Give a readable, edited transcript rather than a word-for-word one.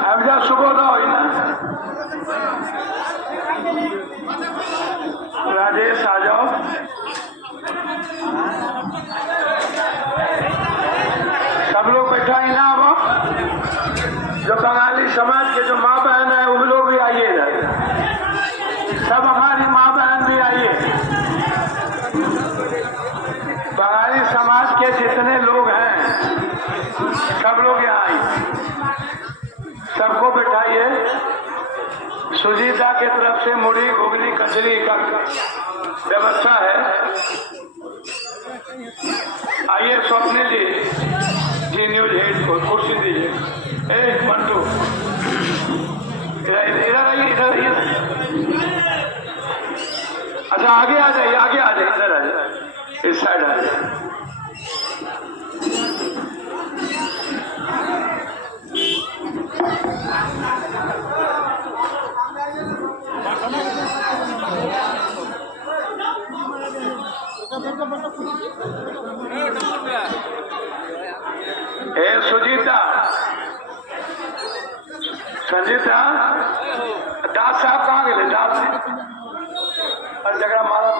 हमजा सुबोधोय राजेश आ जाओ। सब लोग बैठा ही ना अब जो बंगाली समाज के जो माँ बहन है उन लोग भी आइए इधर। सब हमारी माँ बहन भी आइए। बंगाली समाज के जितने लोग हैं सब लोग यहाँ आइए। सबको बैठाइए। सुजीता की तरफ से मुड़ी घुगनी कचरी का व्यवस्था है। आइए स्वप्निल जी जी न्यूज हेड को कुर्सी दीजिए। मंटू इधर आइए इधर आइए। अच्छा आगे आ जाइए आगे आ जाइए इधर आ जाइए इस साइड आ जाइए। सुजीता संजीता दास साहब कहाँ गए? दास जगह मारा